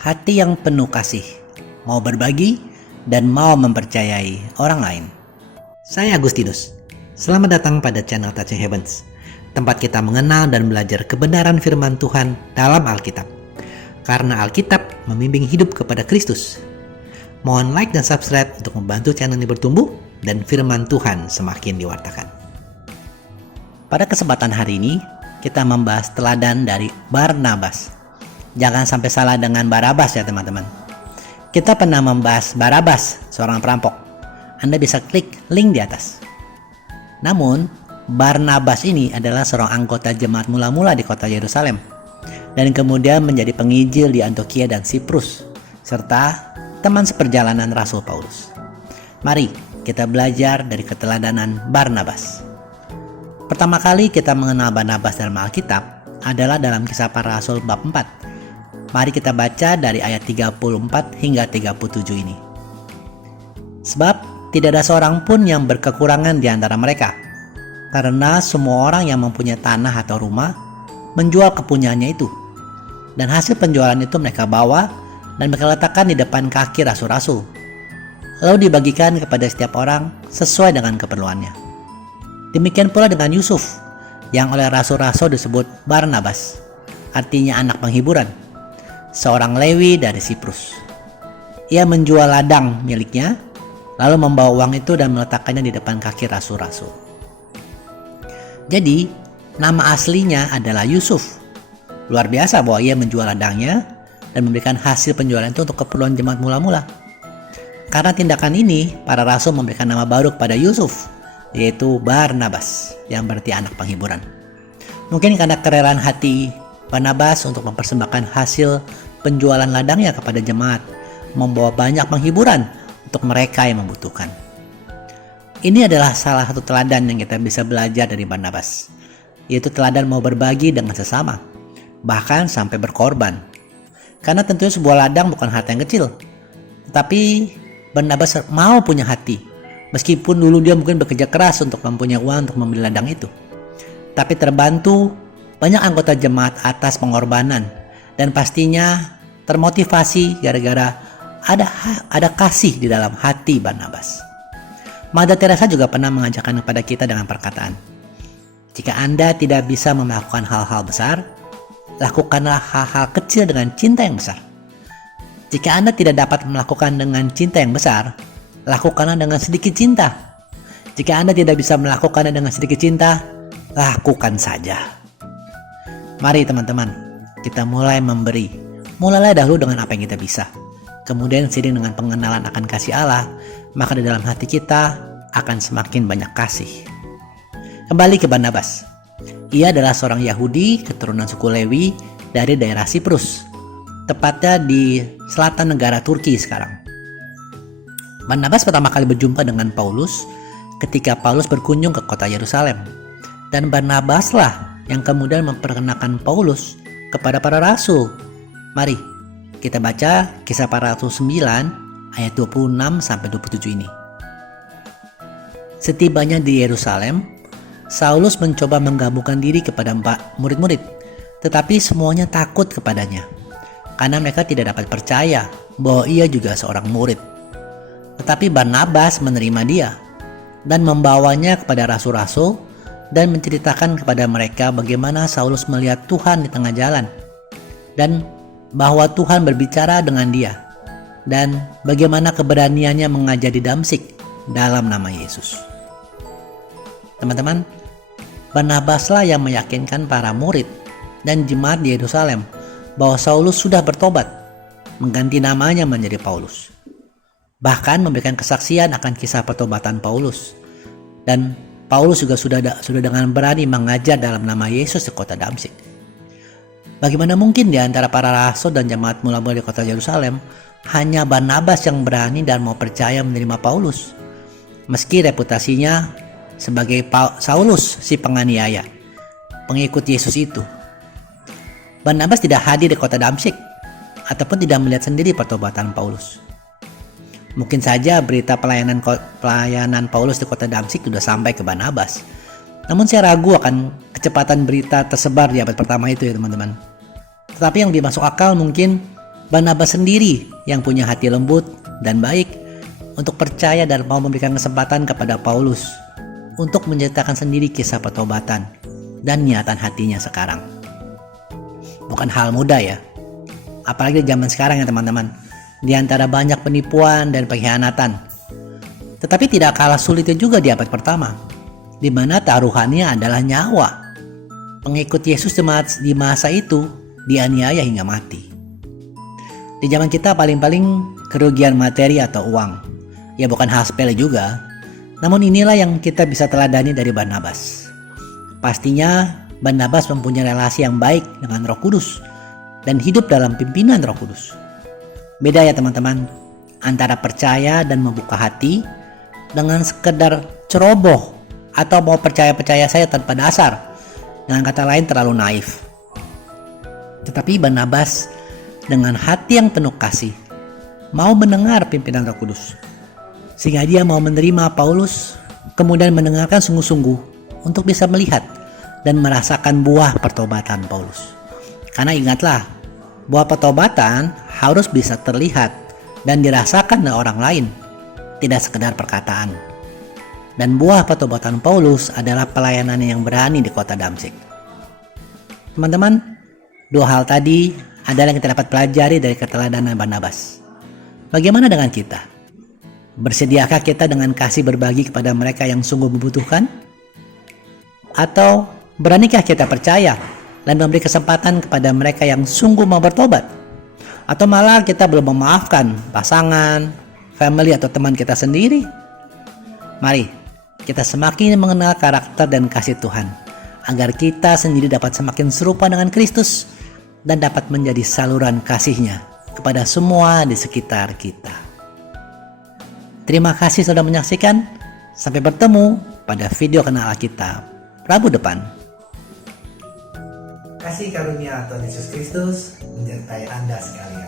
hati yang penuh kasih, mau berbagi, dan mau mempercayai orang lain. Saya Agustinus. Selamat datang pada channel Touching Heavens, tempat kita mengenal dan belajar kebenaran firman Tuhan dalam Alkitab. Karena Alkitab membimbing hidup kepada Kristus. Mohon like dan subscribe untuk membantu channel ini bertumbuh dan firman Tuhan semakin diwartakan. Pada kesempatan hari ini, kita membahas teladan dari Barnabas. Jangan sampai salah dengan Barabas ya teman-teman. Kita pernah membahas Barabas, seorang perampok. Anda bisa klik link di atas. Namun, Barnabas ini adalah seorang anggota jemaat mula-mula di kota Yerusalem dan kemudian menjadi penginjil di Antiokhia dan Siprus, serta teman seperjalanan Rasul Paulus. Mari kita belajar dari keteladanan Barnabas. Pertama kali kita mengenal Barnabas dalam Alkitab adalah dalam Kisah Para Rasul bab 4. Mari kita baca dari ayat 34 hingga 37 ini. Sebab tidak ada seorang pun yang berkekurangan di antara mereka, karena semua orang yang mempunyai tanah atau rumah menjual kepunyaannya itu, dan hasil penjualan itu mereka bawa dan mereka letakkan di depan kaki rasul-rasul, lalu dibagikan kepada setiap orang sesuai dengan keperluannya. Demikian pula dengan Yusuf, yang oleh rasul-rasul disebut Barnabas, artinya anak penghiburan, seorang Lewi dari Siprus. Ia menjual ladang miliknya, lalu membawa uang itu dan meletakkannya di depan kaki rasul-rasul. Jadi, nama aslinya adalah Yusuf. Luar biasa bahwa ia menjual ladangnya dan memberikan hasil penjualan itu untuk keperluan jemaat mula-mula. Karena tindakan ini, para rasul memberikan nama baru kepada Yusuf, yaitu Barnabas, yang berarti anak penghiburan. Mungkin karena kerelaan hati Barnabas untuk mempersembahkan hasil penjualan ladangnya kepada jemaat, membawa banyak penghiburan untuk mereka yang membutuhkan. Ini adalah salah satu teladan yang kita bisa belajar dari Barnabas, yaitu teladan mau berbagi dengan sesama, bahkan sampai berkorban. Karena tentunya sebuah ladang bukan harta yang kecil, tetapi Barnabas mau punya hati, meskipun dulu dia mungkin bekerja keras untuk mempunyai uang untuk membeli ladang itu. Tapi terbantu banyak anggota jemaat atas pengorbanan, dan pastinya termotivasi gara-gara ada kasih di dalam hati Barnabas. Mother Teresa juga pernah mengajarkan kepada kita dengan perkataan, jika Anda tidak bisa melakukan hal-hal besar, lakukanlah hal-hal kecil dengan cinta yang besar. Jika Anda tidak dapat melakukan dengan cinta yang besar, lakukanlah dengan sedikit cinta. Jika Anda tidak bisa melakukannya dengan sedikit cinta, lakukan saja. Mari teman-teman, kita mulai memberi. Mulailah dahulu dengan apa yang kita bisa. Kemudian seiring dengan pengenalan akan kasih Allah, maka di dalam hati kita akan semakin banyak kasih. Kembali ke Barnabas. Ia adalah seorang Yahudi keturunan suku Lewi dari daerah Siprus, tepatnya di selatan negara Turki sekarang. Barnabas pertama kali berjumpa dengan Paulus ketika Paulus berkunjung ke kota Yerusalem. Dan Barnabaslah yang kemudian memperkenalkan Paulus kepada para rasul. Mari kita baca Kisah Para Rasul 9 ayat 26 sampai 27 ini. Setibanya di Yerusalem, Saulus mencoba menggabungkan diri kepada murid-murid, tetapi semuanya takut kepadanya karena mereka tidak dapat percaya bahwa ia juga seorang murid. Tetapi Barnabas menerima dia dan membawanya kepada rasul-rasul dan menceritakan kepada mereka bagaimana Saulus melihat Tuhan di tengah jalan dan bahwa Tuhan berbicara dengan dia dan bagaimana keberaniannya mengajar di Damsyik dalam nama Yesus. Teman-teman, Barnabaslah yang meyakinkan para murid dan jemaat di Yerusalem bahwa Saulus sudah bertobat, mengganti namanya menjadi Paulus. Bahkan memberikan kesaksian akan kisah pertobatan Paulus. Dan Paulus juga sudah dengan berani mengajar dalam nama Yesus di kota Damsyik. Bagaimana mungkin di antara para rasul dan jemaat mula-mula di kota Yerusalem hanya Barnabas yang berani dan mau percaya menerima Paulus, meski reputasinya sebagai Saulus si penganiaya, pengikut Yesus itu. Barnabas tidak hadir di kota Damsyik ataupun tidak melihat sendiri pertobatan Paulus. Mungkin saja berita pelayanan Paulus di kota Damsyik sudah sampai ke Barnabas. Namun saya ragu akan kecepatan berita tersebar di abad pertama itu ya teman-teman. Tetapi yang lebih masuk akal mungkin Barnabas sendiri yang punya hati lembut dan baik untuk percaya dan mau memberikan kesempatan kepada Paulus untuk menceritakan sendiri kisah pertobatan dan niatan hatinya sekarang. Bukan hal mudah ya, apalagi di zaman sekarang ya teman-teman, di antara banyak penipuan dan pengkhianatan. Tetapi tidak kalah sulitnya juga di abad pertama, di mana taruhannya adalah nyawa. Pengikut Yesus di masa itu dianiaya hingga mati. Di zaman kita paling-paling kerugian materi atau uang. Ya bukan hal sepele juga. Namun inilah yang kita bisa teladani dari Barnabas. Pastinya Barnabas mempunyai relasi yang baik dengan Roh Kudus dan hidup dalam pimpinan Roh Kudus. Beda ya teman-teman, antara percaya dan membuka hati dengan sekedar ceroboh atau mau percaya-percaya saya tanpa dasar. Dengan kata lain terlalu naif. Tetapi Barnabas dengan hati yang penuh kasih mau mendengar pimpinan Roh Kudus, sehingga dia mau menerima Paulus, kemudian mendengarkan sungguh-sungguh untuk bisa melihat dan merasakan buah pertobatan Paulus. Karena ingatlah, buah pertobatan harus bisa terlihat dan dirasakan oleh orang lain, tidak sekedar perkataan. Dan buah pertobatan Paulus adalah pelayanan yang berani di kota Damsyik. Teman-teman, dua hal tadi adalah yang kita dapat pelajari dari keteladanan Barnabas. Bagaimana dengan kita? Bersediakah kita dengan kasih berbagi kepada mereka yang sungguh membutuhkan? Atau beranikah kita percaya dan memberi kesempatan kepada mereka yang sungguh mau bertobat? Atau malah kita belum memaafkan pasangan, family atau teman kita sendiri? Mari kita semakin mengenal karakter dan kasih Tuhan, agar kita sendiri dapat semakin serupa dengan Kristus dan dapat menjadi saluran kasih-Nya kepada semua di sekitar kita. Terima kasih sudah menyaksikan. Sampai bertemu pada video Kenal Alkitab Rabu depan. Kasih karunia Tuhan Yesus Kristus menyertai Anda sekalian.